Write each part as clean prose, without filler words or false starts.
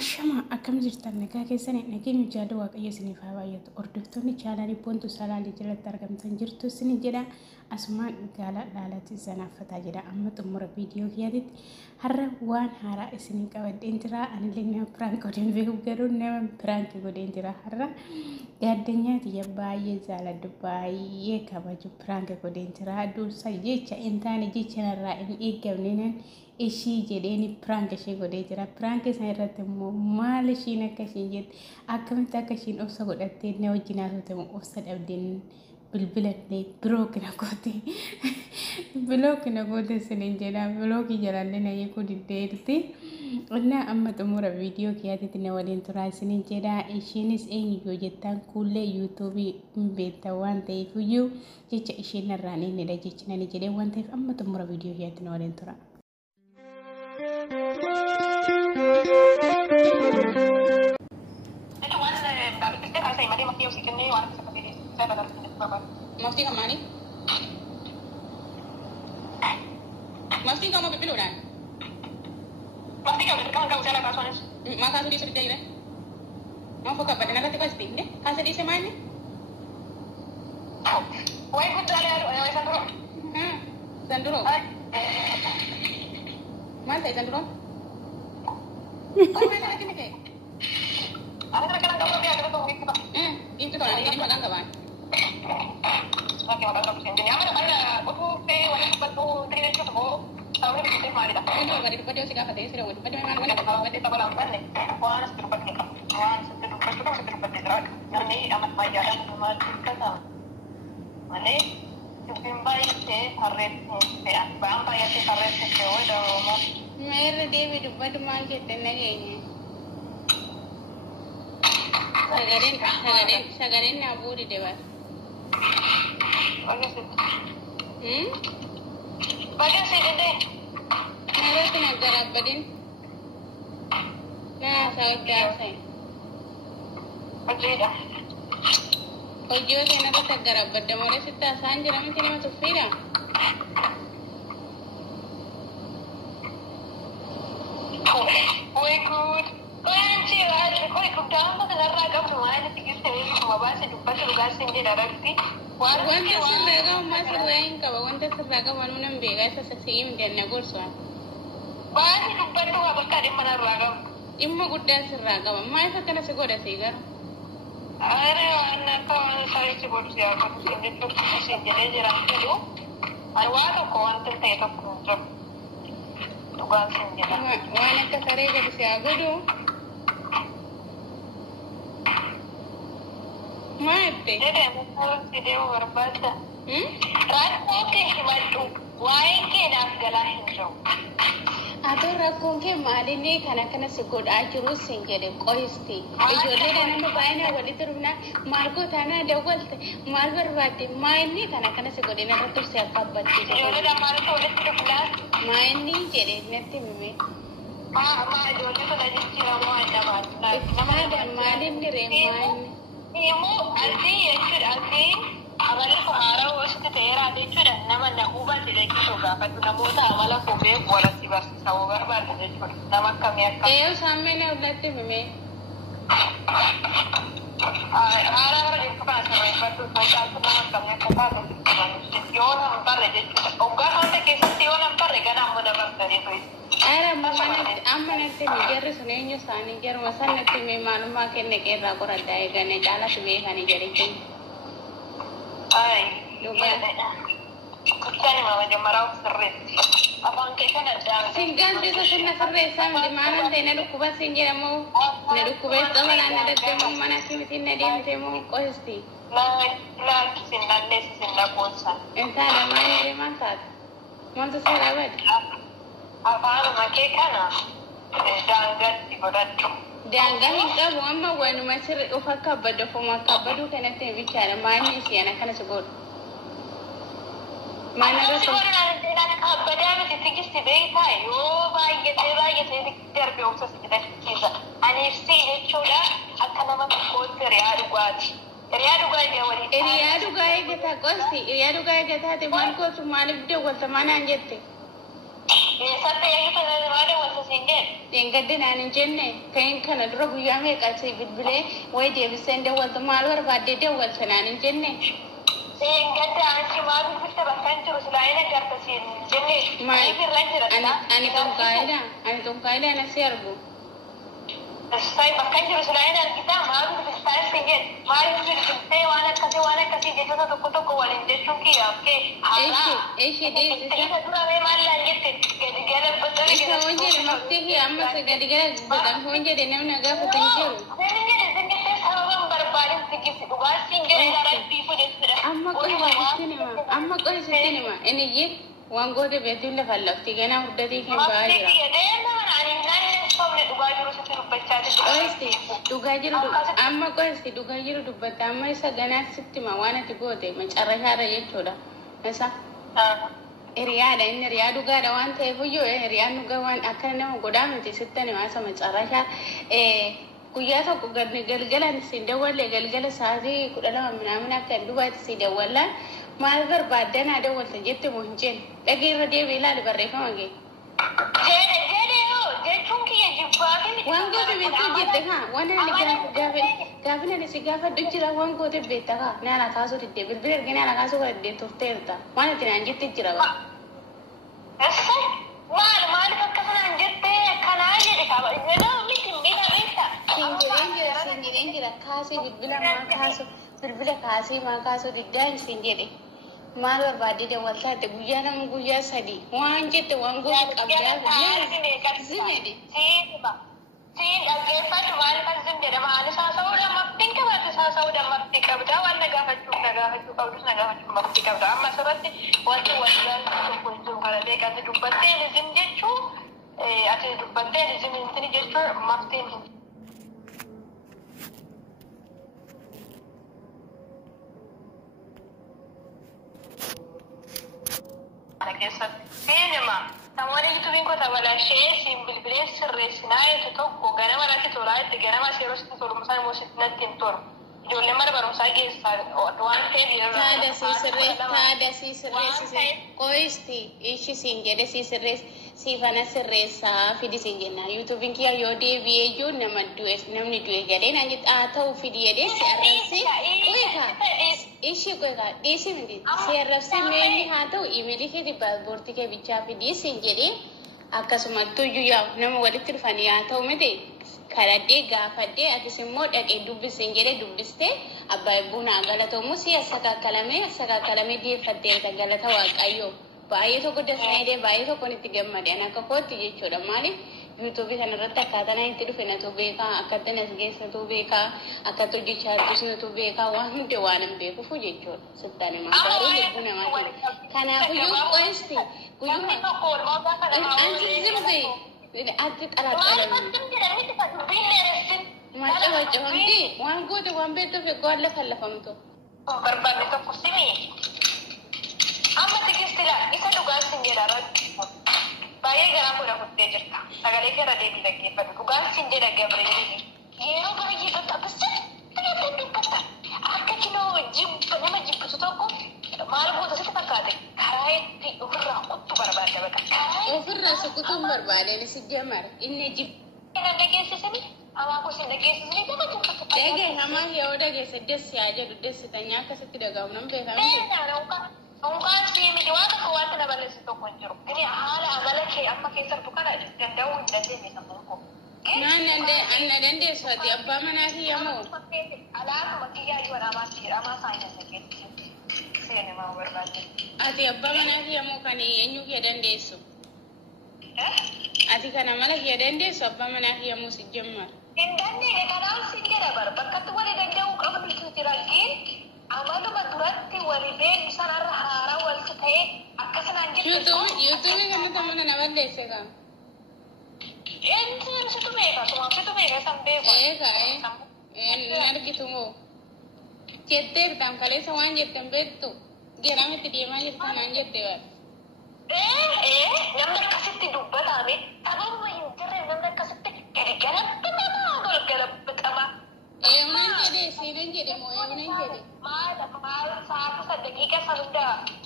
Ashama akkam jirtan nagaa keessanii nageenya jaallatu waaqayyo isiniif haa baay'atu. Hordoftoonni chaanaalii Boontuu Salaalii jalatti argamtan jirtu isin jedha. Asumaan gaala dhaalatti zanaaffataa jedha. Amma xumura viidiyoo kiyyaatitti har'a waan haaraa isinii qabadheen jira. Anillee nama piraank godheen beeku garuu nama piraank godheen jira. Har'a gaaddanyaati baay'ee jaaladhu baay'ee kabaju piraank godheen jira. Dursa jecha intaani jecha narraa hin eegamneen ishii jedheeni prank ishee godhee jira. Prank isaa irratti immoo maal ishiin akka ishiin jette akkamitti akka ishiin obsa godhattee na wajjin haasofte obsa dhabdeen bilbilallee bilookina goote isiniin jedha. Bilookii jalaallee na eeguu diddeerti. Innaa amma xumura viidiyoo kiyyaatitti na waliin turaa isiniin jedha. Ishiinis eenyu jettaan kuullee yuutuubii beektaa waan ta'eef iyyuu jecha isheen narraan innidha jechi nani jedhee waan ta'eef amma xumura viidiyoo kiyyaatti na waliin tura. Mesti kamu ni? Mesti kamu beli udah? Mesti kamu sana kasuanis? Mak kasu di sini deh. Mau fokus pada nak tiba sini deh. Kasu di mana ni? Wah, ikut jalan Sandro. Sandro. Mana Sandro? Oh, mana lagi ni? Ada terkena kamu dia ada tu itu. Itu tu ada di mana kawan? Oke, makasih aku sendiri. Apa namanya? Aku wanita bantu dari itu tuh. Tahu ni kita mari dah. Ini juga di depan dia sih kata dia sudah. Depan mana? Kalau kita berlambat ni, wah sedekat ni. Wah sedekat ni terang. Nanti amat banyak yang cuma kita. Mana? Jumpai se harret se bang bayar se harret se oh dah mau. Mere dia hidup pada mana kita ni? Sagarin nabu di dewa. Badan sih deh. Nara tu nak garap badan. Nah, saya dah saya. Betul dah. Ojo saya nak tak garap badan. Mula kita sanjur kami sini masuk fira. Oh good. Kau yang cilat, kau ikut dalam tu dengar ragam semua. Nanti kita ni semua bahasa jumpa selugas sini darah ti. Wanta sirraga masih lain kau wanta sirraga mana nam bega sesim dia negosian. Bahasa jumpa tu apa kali mana ragam? Imma gudda sirraga, mana kena segoda sigar. Ada anak kau saya sebut siapa sini tu sini jadi tu. Awak kau wanta saya tu kunjung. Tugas sini. Mana kesari jadi siapa tu? Mate. Jadi aku video berbahasa. Rakun ke himaltu, wain ke nak galahin jauh. Atau rakun ke mari ni kana segod ajurus singkir koisti. Ijoleh dan nama bayar wali teruna margo thana dewal margo berbati main ni kana segod ini ratu siapa bati. Ijoleh dan margo wali teruna main ni jadi nanti mimi. Ijoleh tu dah jadi ramu ada bati. Nama dan main ni remain. Imu aldi yeshur aldi awal ko hara washte tera de chura nama na uba de kiso ga patu na mota awala ko be wala sibas sawogar ba de chura nama kamya ka samme ne udatte meme hara de ko pa sa patu sa nama kamya ka pa de yo nam parre de oga hante ke yo nam parre ga nam na ba de to Ara amana te mijar sunenyo sani jar masana te me manuma kenne ke ra kora daega ne jala tuwe kani jari ke ai lupa kani mama jamara usre apang ke kana da singan de so sunna sarre sam di mana te ne lukuba singira mo ne lukuba to mana ne de mo mana ki mitin ne de te mo kosti la sinna konsa entara mane de mansat monto sarabad Apa makai kana? Jangan diberatkan. Jangan kita mama wani macam ufak badu fuma kabadu kena temu bicara mana sih anak kana sebut. Mana tu? Sebut nak kabadu apa sih sebaik thay. Oh baik terbe usah sedikit kisah. Ani sih cula akan nama kau teriak guat. Teriak guat dia wali. Teriak guat kita kosti. Teriak guat kita teman kau semua lebih dua teman anjat. Eessatti eegitu maali wanta siin jedhe? Deengaddinaan hin jenne kan kana dura guyyaa meeqatti bilbilee wayi deebiseen dawwaltu maal barbaaddee dawwalta naan hin jenne. Deengadda anchi maal bilbilta bakka hin jiru silaayina garta siin jenne. Ani xonqaayidha nasi argu. Sai bakka hin jiru silaayina argitaa maal bilbiltaa siin jedhe. Maal bilbiltee waan akkasii jechoota tokko waliin jechuun kiyyaaf Eeshi deessisa. Isa duramee maal laan jette gadi gala battanii Isa hojjete maftii amma gadi gala godhan hojjete namni gaafatan jiru. Sababan barbaadin sikisi dhugaatiin gara garatti fuudheessudha. Amma qoisitti nima inni jit waan goote beektuun lafa lafti ganaa fudhatee kan ba'aa jira. Dhugaa jiru dubbata amma isa ganaa sitti ma waan ati goote macarrashaadha jechuudha. Isa hiriyaadha inni hiriyaa dhugaadha waan ta'eef iyyuu hiriyaan dhugaa waan akka nama godhaa miti sitti nima isa macarrashaa guyyaa tokko galgalaan si dawwalle galgala sa'aatii 12 minaamin akka dubaatti si dawwallaan maal barbaaddan haa dawwalta jette moo hin jenne dhageerra deebii ilaali barreeffama kee. Jechuun kiyya jibbaafi waan goote beektuu jette haa waan ani gaafin ani si gaafadhu jira waan goote beekta haa naana kaasuu diddee bilbila ergee naana kaasuu kana diddee turteerta waan itti naan jette jira ba. Maaliif akkasuma jettee kanaa jedhe qaba jedhaa miti miidha beekta. Sinjireen jira kaasee bilbila kaasee maa kaasuu diddaa hin jedhe maal barbaadde dawwaltaate guyyaa nama guyyaa sadii waan jette waan goote qabdaa jedhe. Siin dhaggeeffadhu maaliif akkasuma jedhama ani saasa'uu lammaffin qabaatu saasa'uu lammaffii qabda waan na gaafachuu qabdus qabda amma asirratti wanti tokko hin jiru kana beekatti dubbattee lizim jechuu ati dubbattee lizim intini jechuu maftiin hin Seenema namoonni yuutuubiin kota walashee siin bilbilee sirreessinaa jechu tokko ganama irratti tolaa itti ganama seeroo sitti tolumsaa immoo sitti natti hin tolu. Ijoolleen mana barumsaa keessaa waan ta'eef taada si sirreessise qo'isti ishi siin jedhe si siifana sirreessaa fidi siin jennaan yuutuubiin kiyya yoo deebi'ee iyyuu namni du'e galee naan jette haa ta'u fidi jedhee si arrabsee ishi qoekaa dhiisi miti si arrabsee meelli haa ta'u imeelii keeti paaspoortii kee bichaa fidii siin jedhee akkasumattuu iyyuu yaa nama walitti dhufanii haa ta'u miti karadhee gaafadhee atis immoo dhaqee dubbisiin jedhee dubbistee abbaa bunaa galatoomu si asakaakalamee dhiyeeffatteerta galata waaqayyoo baay'ee tokko dasaayidee baay'ee tokkoon itti gammade an akka kootti jechuudha maaliif yuutuubii kanarratti akkaataa itti dhufe natu beekaa akkatti nas geessatu beekaa akkatti hojjechaa jirtus natu beekaa waan hundi waan hin beekuuf jechuudha sittaan himaa gaarii lubbuu namaati kanaafiyyuu qo'isti guyyuma ansi zimbe ati xalaxalami macabacabamti waan goote waan beektuuf eegoo lafa lafamtu barbaadne tokko simii amma tikistila isa dhugaatiin jedha baay'ee garaa fuudha kuttee jirta sagalee keerra deebii dhaggeeffadhu dhugaatiin jedha Gabriel yeroo baay'ee dubbata dubbata akka kinoo nama jibbitu tokko maal goota sitti fakkaate karaa itti ofirraa kuttu barbaadda baqa ofirraa sukutuun barbaadeen si jamar inni dhageessisanii hamaa kusin dhageessisanii nama dubbatu dhagee hamaa yoo dhageesse dessi haa jedhu dessi tanyaa akkasitti dhaga'u nan beekamte Ungaan sii miti waan tokko wanta na balleessu tokko hin jiru. Gini haala amala kee amma keessattu kana danda'uu hin dandeenye sammuu koo. Anna dandeessu ati abbaa manaa kiyya moo? Alaakuma kiyyaa yoo dhamaatti jedhamaa saayinasa keessatti seeni maa barbaadde. Ati abbaa manaa kiyya moo kan eenyu kiyya dandeessu? Ati kana mala kiyya dandeessu abbaa manaa kiyya moo si jammar? Hin dandeenye kanaaf sin jedha bar bakkatti wali danda'uu qabdu jira gin amaluma duratti wali beeku sanarra haaraa walitti ta'ee akkasanaan yuutuubii kanatti mana na balleesse kaa. Situ beeka san beeku. Hin argitu moo? Jetteertaan kaleessa waan jettan beektu geraamitti deemaa jirtan aan jette bara. Namni akkasitti dubbatame sababuma hin jirre namni akkasitti gadi galabbatamaa galgalabbatamaa. Eewunan jedhe siinan jedhe moo eewunan jedhe? Maala maal sa'aatii saddeqiiqa sanunda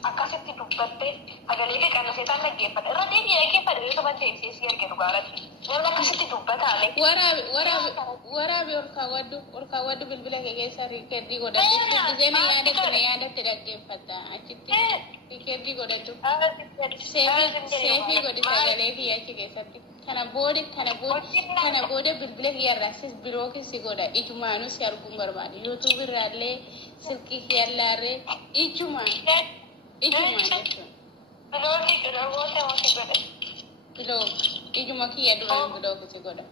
akkasitti dubbatte sagalee fi qannaseetaan dhaggeeffadha. Irra deebi'ee dhaggeeffadha yoo taphate eegsisii arge dhugaarratti. Namni akkasitti dubbataale. Waraabi ol kaawwaddu bilbila kee keessa riikeerdii godhatu. Giseen yaadatte dhaggeeffata. Achitti riikeerdii godhatu. Seefii godhi sagalee fi achi keessatti. Kana booda bilbila kiyarraasis biroo keessi godha. Ijumaanuu si arguun barbaade. YouTube irraallee silkii kiyarraarree ijumaan jechuudha. Biloo ijuma kiyya duraan biloo kusi godha.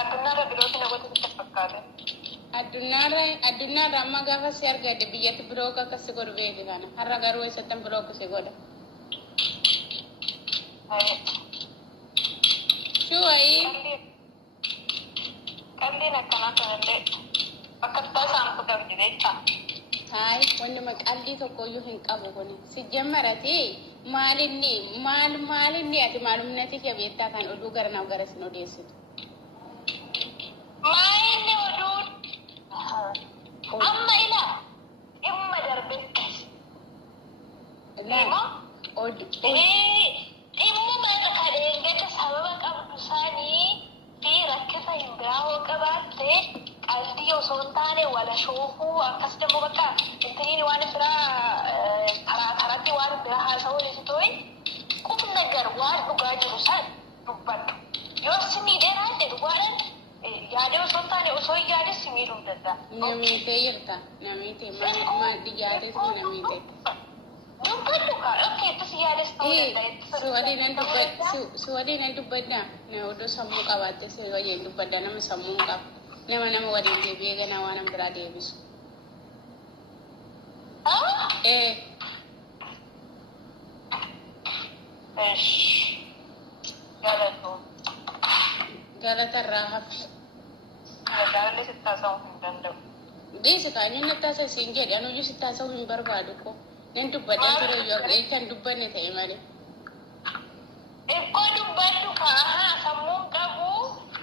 Addunyaarra bilootti namoota itti fakkaate. Addunyaarra amma gaafa si argade biyyatti biloo akka si godhu beeki kana. Har'a garuu eessattan biloo kusi godha. Shuwayi. Kalliin akkanaa kanallee bakka taasaan fudhamti jecha. Hai, wanni maqallii tokkoyyuu hin qabu kuni. Si jammarati maalinni ati maalumnati kee beektaa kan oduu garanaaf gara sin odeessitu. Maalinni oduu amma ilaa dhimma darbeettas. Ilaa dhimmuma kadheengata sababa qabdu isaanii fi rakkisa hin biraawoo qabaatte qalbii osoo hin taane wala shoofuu akkas demmoo bakka intiniin waan biraa karatti waan biraa haasa'uu dhiisitooyi qubna gar waan dhugaa jiru san dubbadhu. Yoo si miidheeraa jedhu waadhan yaadee osoo hin taane osoo hin yaade si miidhuu danda'a. Namiitee jirta. Namiitee maaddi yaadee si namiitee. Dubbadhu kaa okkee tus yaades ta'uu danda'a. Si waliin nan dubbaddaa. Na oduu sammuu qabaatte si waliin dubbaddaa nama sammuu hin qabu. Nama waliin deebi'ee ganaa waan biraa deebisu. Galatarraa hafu. Gaalallee sitti haasa'uu hin danda'u. Beesi kaanii natti haasa'isiin jedhe anuyyuu sitti haasa'uu hin barbaadu ko. Nan dubbadhee ture yoo kan dubbanne ta'e malee. Ikkoo dubbadhu kaa sammuun qabu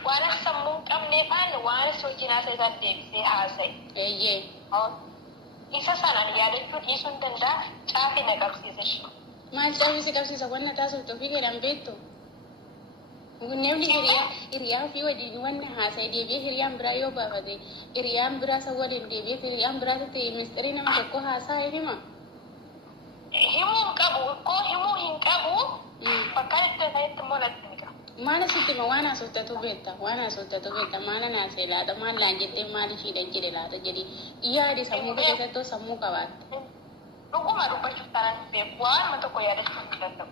waan sammuun qabneefaan waan sochiin haasa'e deebisee haasa'e. Eeyyee. Isa sanaan yaadachuu dhiisuu hin danda'a caafii na qabsiisa. Maal caafii si qabsiisa wanna taasiftu ofii keedhaan beektu. Namni hiriyaa fi waliin wanni haasa'e deebi'ee hiriyaan biraa yoo baafate hiriyaan biraa isa waliin deebi'ee hiriyaan biraa ta'e mistirii nama tokko haasa'e hima. Himuu hin qabu ikkoo himuu hin qabu bakka itti ta'etti mul'atti ni qaba. Maala sitti ma waan haasoftaatu beekta maala naasee laata maal laan jettee maal ishiidhan jedhe laata jedhi yaade sammuu keessatti sammuu qabaatte. Dhuguma dubbachuuf taanaan beeku waan tokko yaadachuu hin danda'u.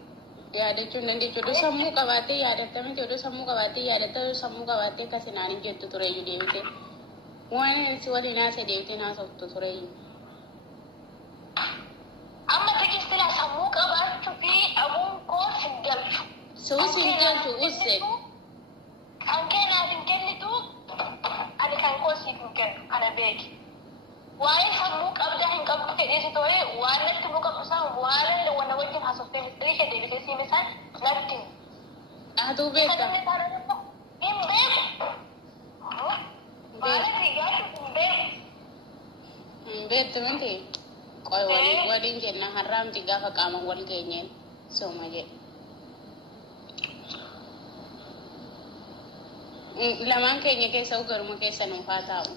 Yaadachuun dandeechu oduu sammuu qabaattee yaadatamiti oduu sammuu qabaattee yaadattee sammuu qabaattee akka sinaanii jettu tureeyyu deebite waan si waliin haasa'e deebitee haasoftu tureeyyu. Amma tajaajila sammuu qabaachuu fi dhabuun koo hin galchu. Suus hin galchu usse. Kan kennaaf hin kennitu ani kan koo siif hin kennu kana beeki. Waa'ee sammuu qabdaa hin qabdu fedheesi ta'ee waan natti immoo qabdu isaan waan wanna wajjin haasoftee mistirii ishee deebisee siime isaan natti. Atuu beekta. Hin beeku. Maaliif yaadu hin beeku. Hin beektu miti. Qoy waliin kenna har'aamti gaafa qaama wal geenyeen sooma jedhe. Lamaan keenya keessa garuma keessa nuuf haa taa'u.